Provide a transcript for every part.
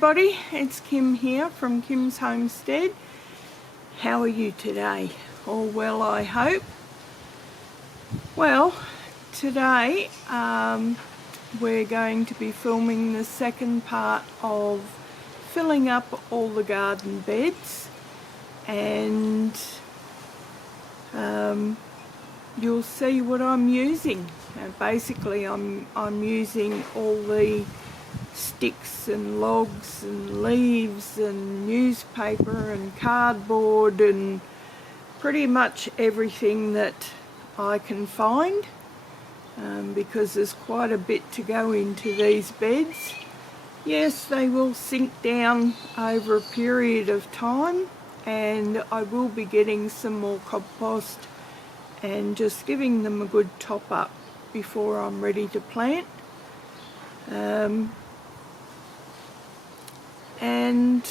everybody, it's Kim here from Kyms Homestead. How are you today? All well, I hope. Well, today we're going to be filming the second part of filling up all the garden beds, and you'll see what I'm using. Basically I'm using all the sticks and logs and leaves and newspaper and cardboard and pretty much everything that I can find, because there's quite a bit to go into these beds. Yes, they will sink down over a period of time, and I will be getting some more compost and just giving them a good top up before I'm ready to plant. And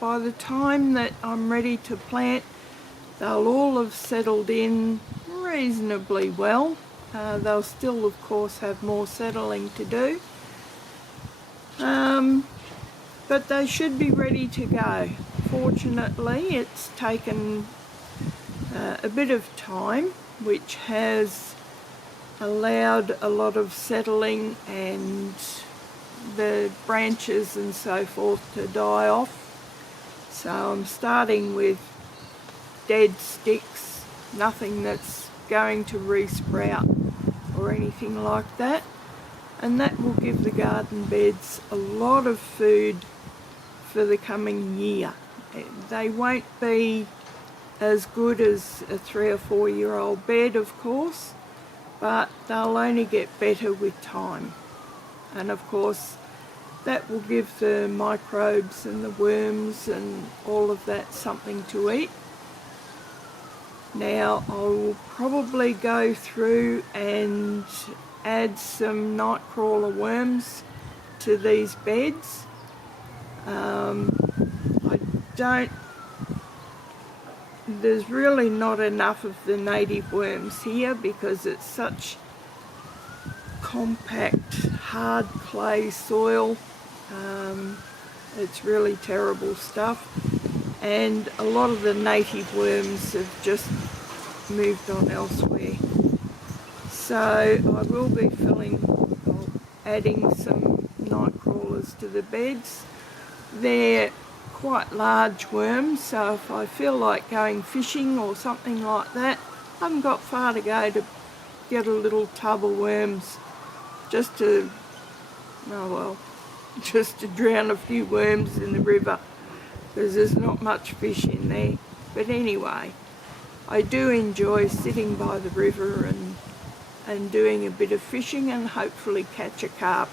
by the time that I'm ready to plant, they'll all have settled in reasonably well. They'll still of course have more settling to do, but they should be ready to go. Fortunately, it's taken a bit of time, which has allowed a lot of settling and the branches and so forth to die off. So I'm starting with dead sticks, nothing that's going to re-sprout or anything like that, and that will give the garden beds a lot of food for the coming year. They won't be as good as a 3 or 4 year old bed, of course, but they'll only get better with time. And of course that will give the microbes and the worms and all of that something to eat. Now I will probably go through and add some night crawler worms to these beds. There's really not enough of the native worms here because it's such compact, hard clay soil. It's really terrible stuff, and a lot of the native worms have just moved on elsewhere. So I will be adding some night crawlers to the beds. They're quite large worms, so if I feel like going fishing or something like that, I haven't got far to go to get a little tub of worms just to, just to drown a few worms in the river, because there's not much fish in there. But anyway, I do enjoy sitting by the river and doing a bit of fishing and hopefully catch a carp.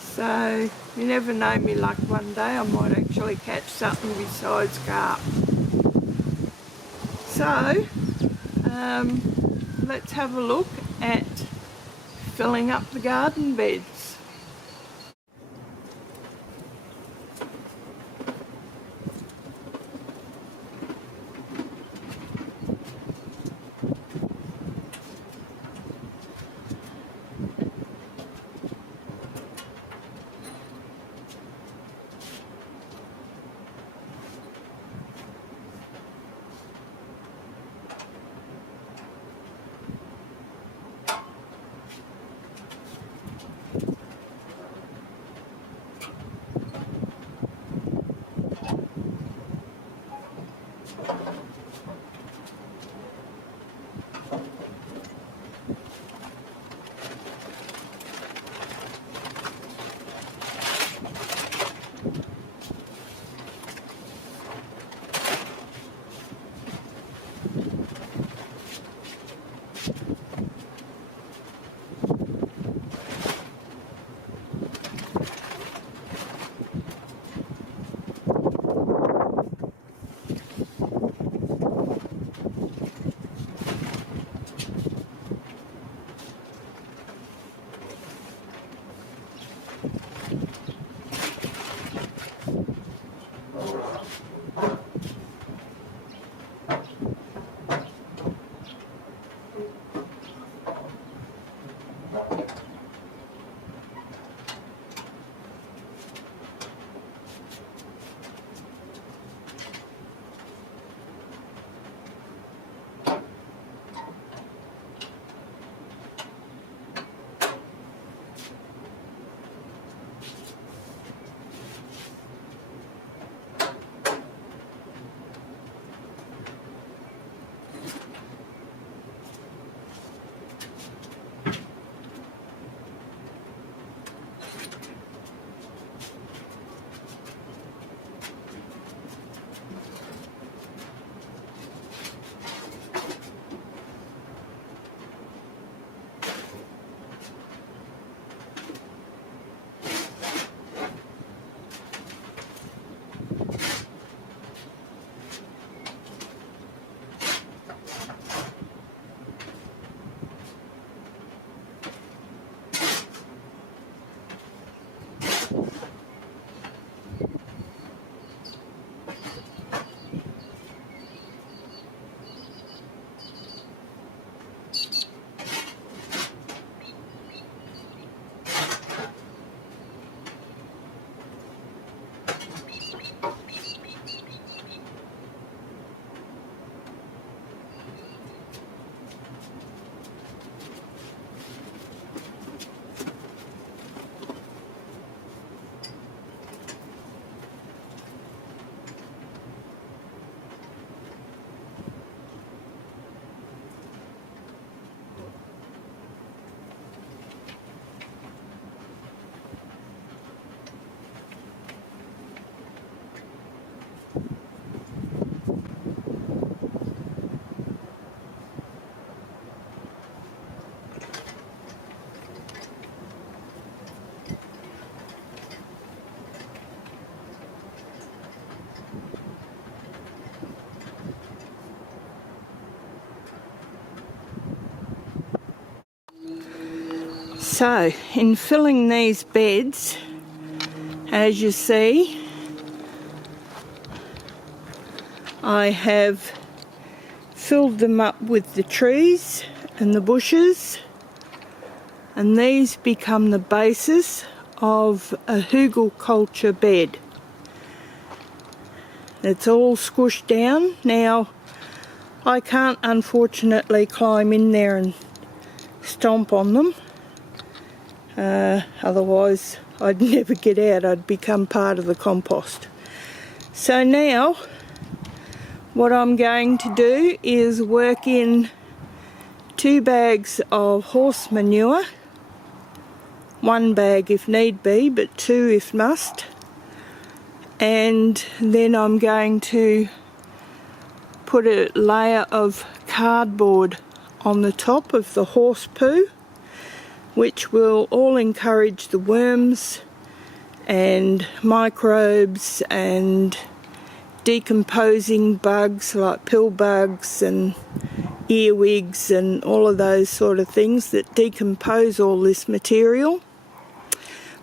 So you never know, me luck, one day I might actually catch something besides carp. So let's have a look at filling up the garden beds. So, in filling these beds, as you see, I have filled them up with the trees and the bushes, and these become the basis of a Hugle culture bed. It's all squished down. Now, I can't unfortunately climb in there and stomp on them. Otherwise I'd never get out. I'd become part of the compost. So now what I'm going to do is work in 2 bags of horse manure, 1 bag if need be, but 2 if must, and then I'm going to put a layer of cardboard on the top of the horse poo, which will all encourage the worms and microbes and decomposing bugs like pill bugs and earwigs and all of those sort of things that decompose all this material,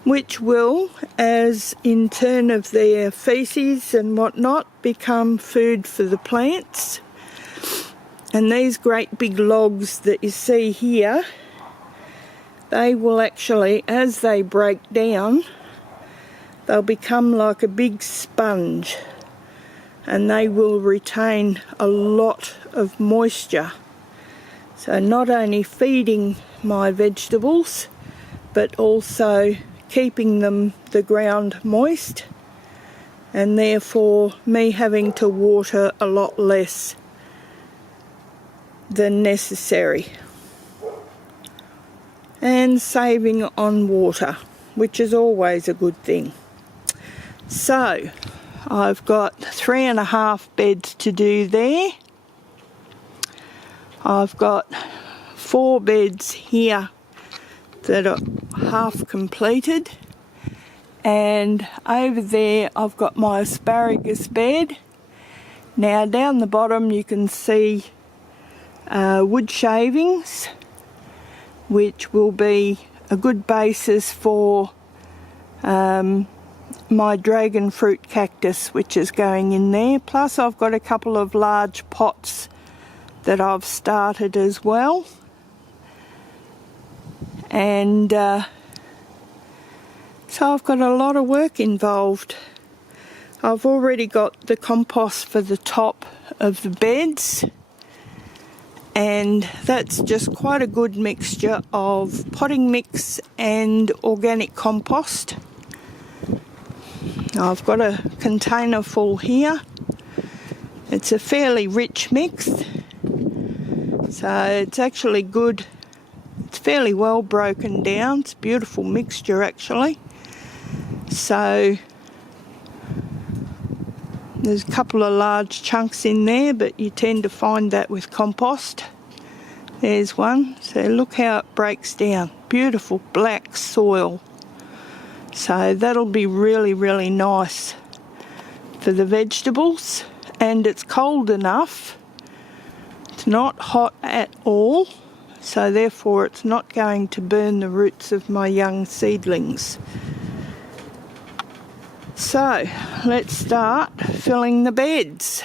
which will, as in turn of their feces and whatnot, become food for the plants. And these great big logs that you see here, they will actually, as they break down, they'll become like a big sponge, and they will retain a lot of moisture. So not only feeding my vegetables, but also keeping the ground moist, and therefore me having to water a lot less than necessary, and saving on water, which is always a good thing. So I've got 3.5 beds to do there. I've got 4 beds here that are half completed, and over there I've got my asparagus bed. Now down the bottom you can see wood shavings, which will be a good basis for my dragon fruit cactus, which is going in there. Plus I've got a couple of large pots that I've started as well, and so I've got a lot of work involved. I've already got the compost for the top of the beds, and that's just quite a good mixture of potting mix and organic compost. I've got a container full here. It's a fairly rich mix, so it's actually good. It's fairly well broken down. It's a beautiful mixture actually. So there's a couple of large chunks in there, but you tend to find that with compost. There's one. So look how it breaks down. Beautiful black soil. So that'll be really, really nice for the vegetables. And it's cold enough. It's not hot at all. So therefore it's not going to burn the roots of my young seedlings. So let's start filling the beds.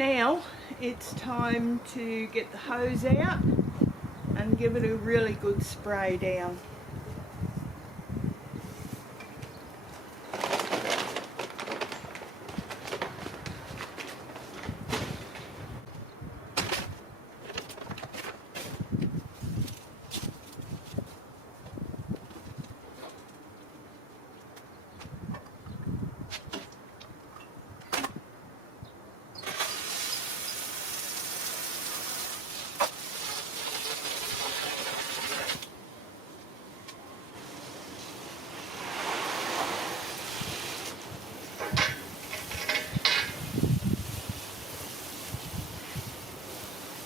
Now it's time to get the hose out and give it a really good spray down.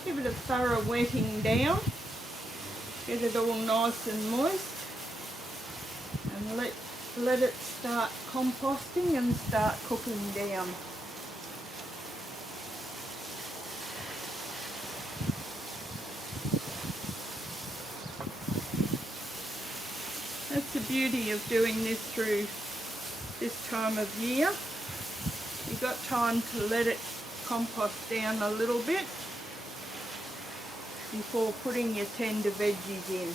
Give it a thorough wetting down, get it all nice and moist, and let it start composting and start cooking down. That's the beauty of doing this through this time of year. You've got time to let it compost down a little bit before putting your tender veggies in.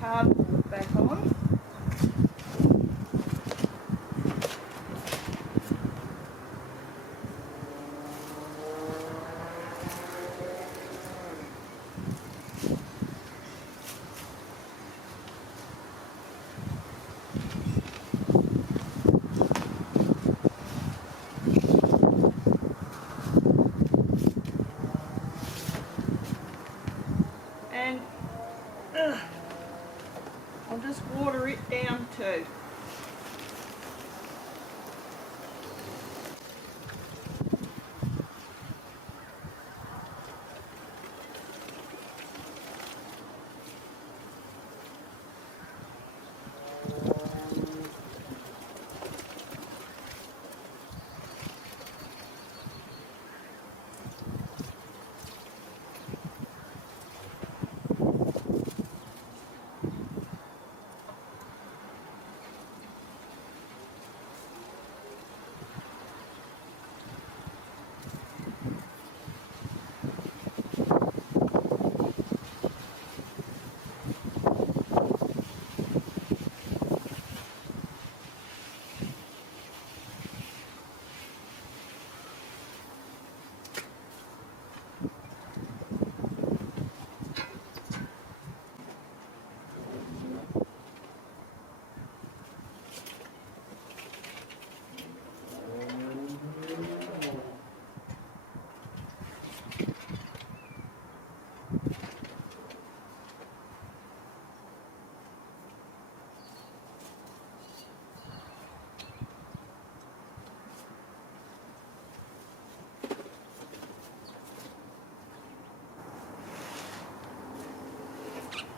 Cardboard back on. And I'll just water it down too.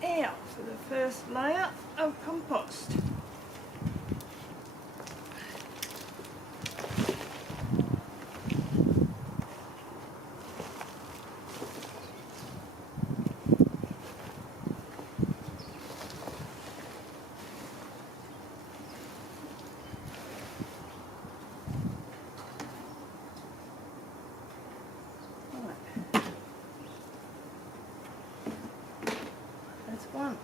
Now for the first layer of compost. one.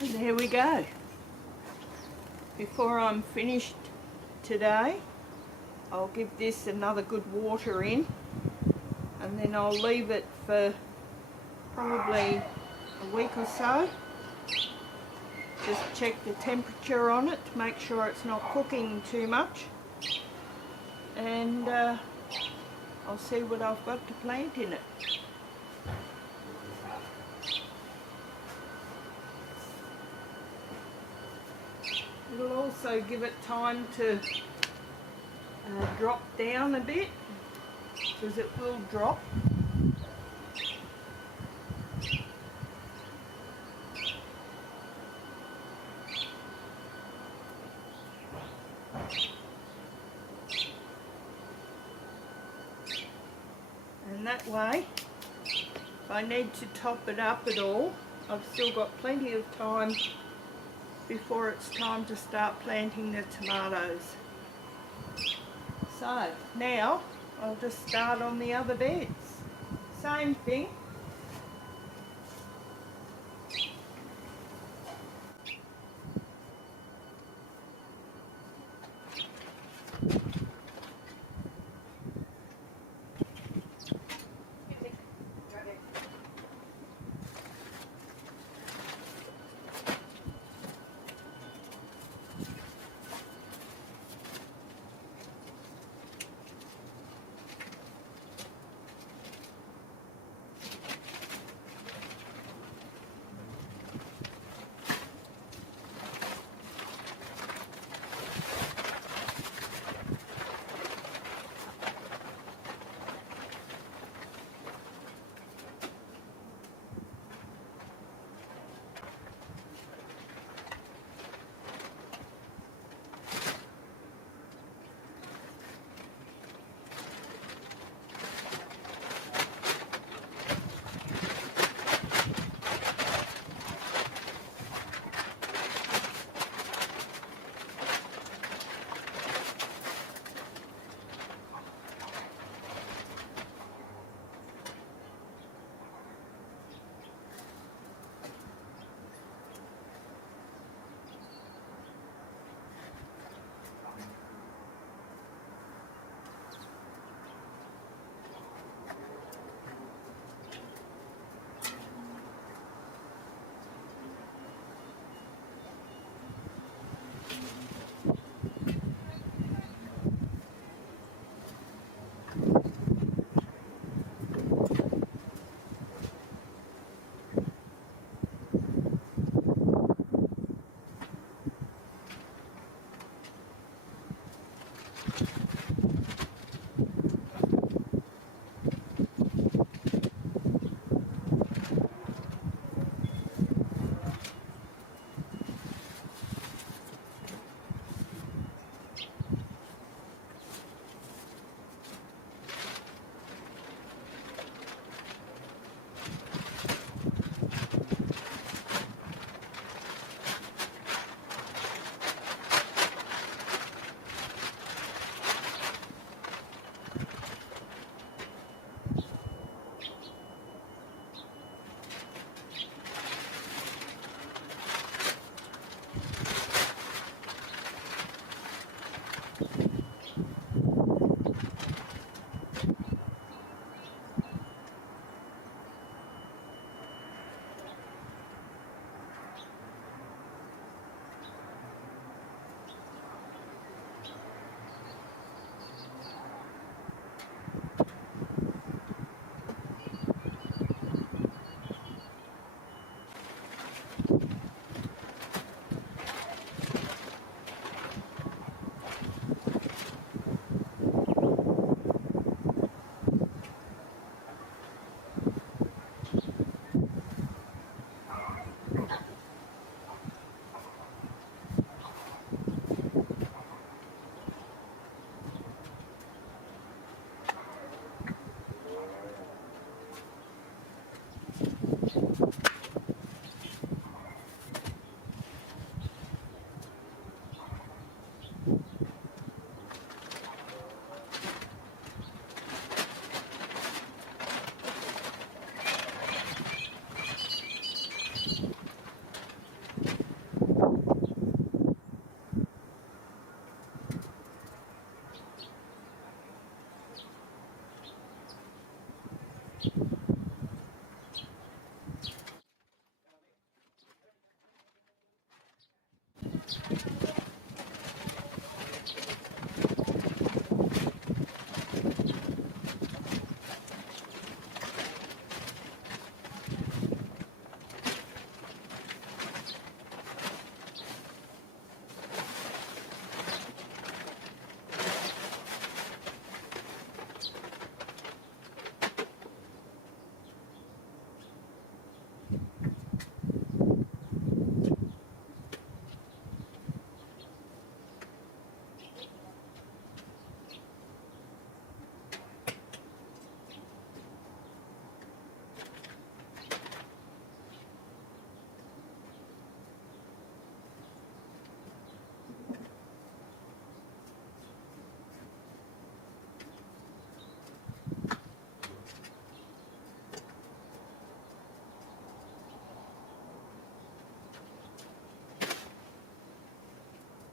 There we go. Before I'm finished today, I'll give this another good water in, and then I'll leave it for probably a week or so. Just check the temperature on it to make sure it's not cooking too much, and I'll see what I've got to plant in it. It'll also give it time to drop down a bit, because it will drop. And that way, if I need to top it up at all, I've still got plenty of time before it's time to start planting the tomatoes. So now I'll just start on the other beds. Same thing.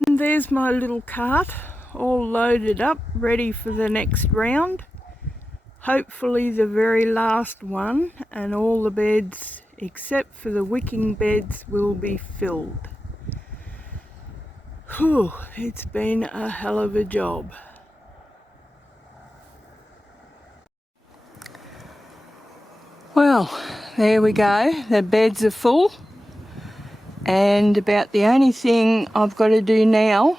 And there's my little cart all loaded up, ready for the next round. Hopefully the very last one, and all the beds except for the wicking beds will be filled. Whew, it's been a hell of a job. Well, there we go, the beds are full, and about the only thing I've got to do now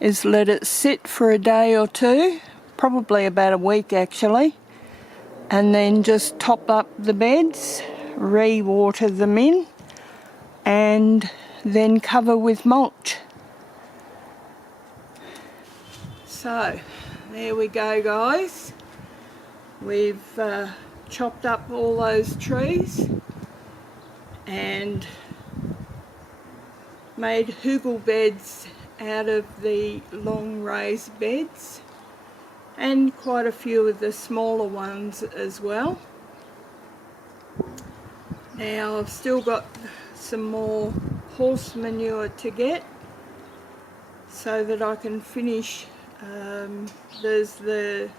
is let it sit for a day or two, probably about a week actually, and then just top up the beds, re-water them in, and then cover with mulch. So there we go, guys. We've chopped up all those trees and made Hugle beds out of the long raised beds, and quite a few of the smaller ones as well. Now I've still got some more horse manure to get so that I can finish. There's the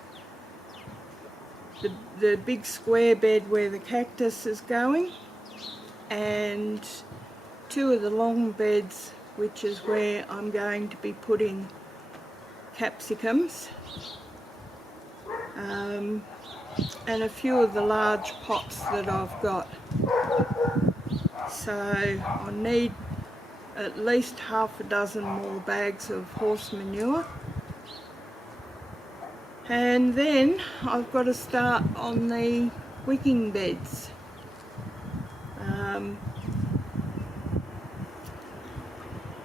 big square bed where the cactus is going, and two of the long beds, which is where I'm going to be putting capsicums, and a few of the large pots that I've got. So I need at least half a dozen more bags of horse manure, and then I've got to start on the wicking beds.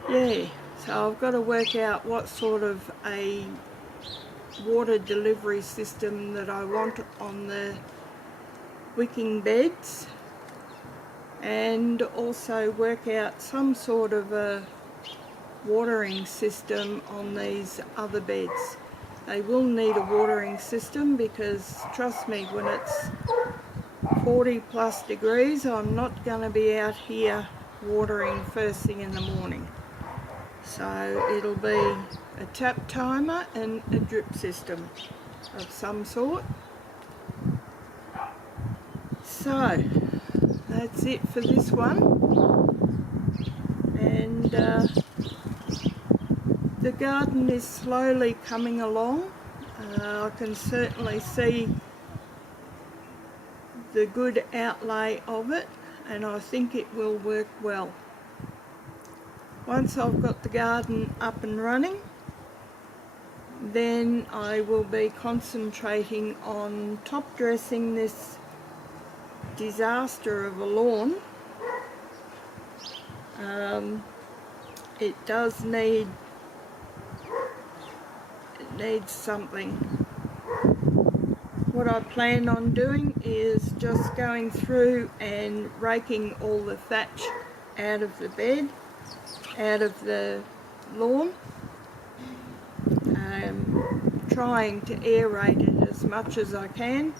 Yeah, so I've got to work out what sort of a water delivery system that I want on the wicking beds, and also work out some sort of a watering system on these other beds. They will need a watering system because, trust me, when it's 40 plus degrees, I'm not going to be out here watering first thing in the morning. So it'll be a tap timer and a drip system of some sort. So that's it for this one, and the garden is slowly coming along. I can certainly see the good outlay of it, and I think it will work well. Once I've got the garden up and running, then I will be concentrating on top dressing this disaster of a lawn. It does need, it needs something. What I plan on doing is just going through and raking all the thatch out of the bed, out of the lawn, trying to aerate it as much as I can,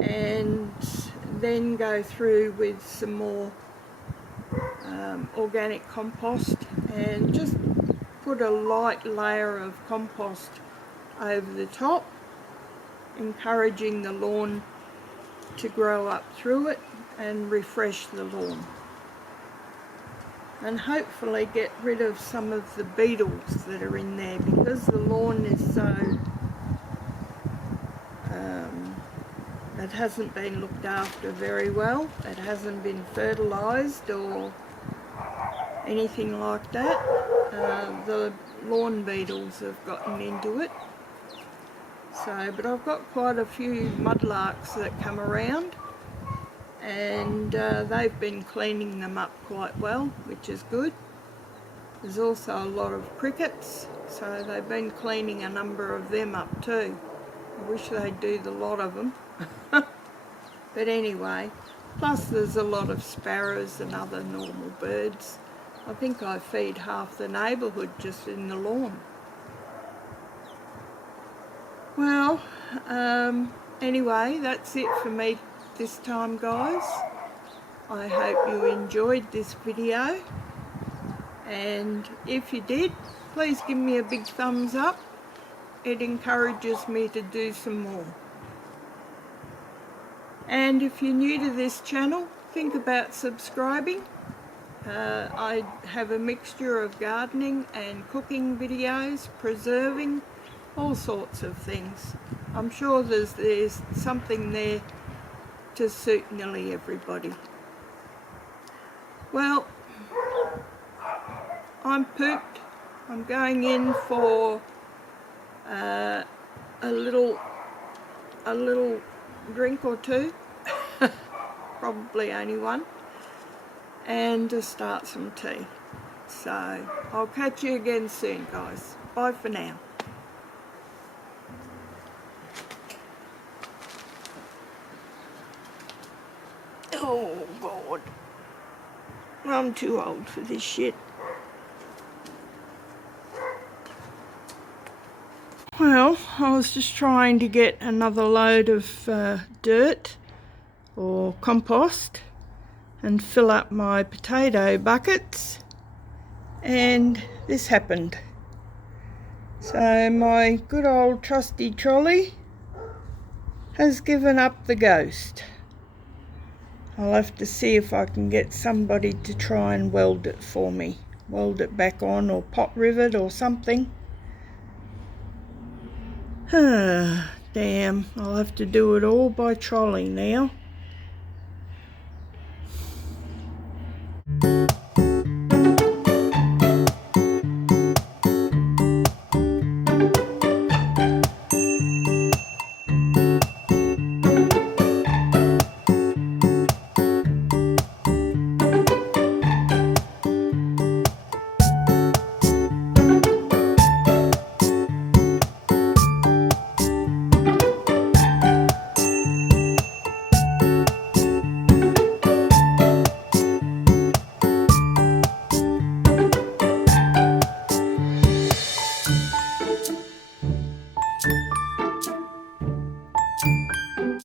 and then go through with some more organic compost and just put a light layer of compost over the top, encouraging the lawn to grow up through it and refresh the lawn. And hopefully get rid of some of the beetles that are in there, because the lawn is so it hasn't been looked after very well. It hasn't been fertilised or anything like that. The lawn beetles have gotten into it. So, but I've got quite a few mudlarks that come around, and they've been cleaning them up quite well, which is good. There's also a lot of crickets, so they've been cleaning a number of them up too. I wish they'd do the lot of them. But anyway, plus there's a lot of sparrows and other normal birds. I think I feed half the neighbourhood just in the lawn. Well, anyway, that's it for me this time, guys. I hope you enjoyed this video, and if you did, please give me a big thumbs up. It encourages me to do some more. And if you're new to this channel, think about subscribing. I have a mixture of gardening and cooking videos, preserving, all sorts of things. I'm sure there's something there to suit nearly everybody. Well, I'm pooped. I'm going in for a little drink or two, probably only one, and to start some tea. So I'll catch you again soon, guys. Bye for now. Oh God, I'm too old for this shit. Well, I was just trying to get another load of dirt or compost and fill up my potato buckets, and this happened. So my good old trusty trolley has given up the ghost. I'll have to see if I can get somebody to try and weld it for me. Weld it back on, or pot rivet or something. Damn, I'll have to do it all by trolley now.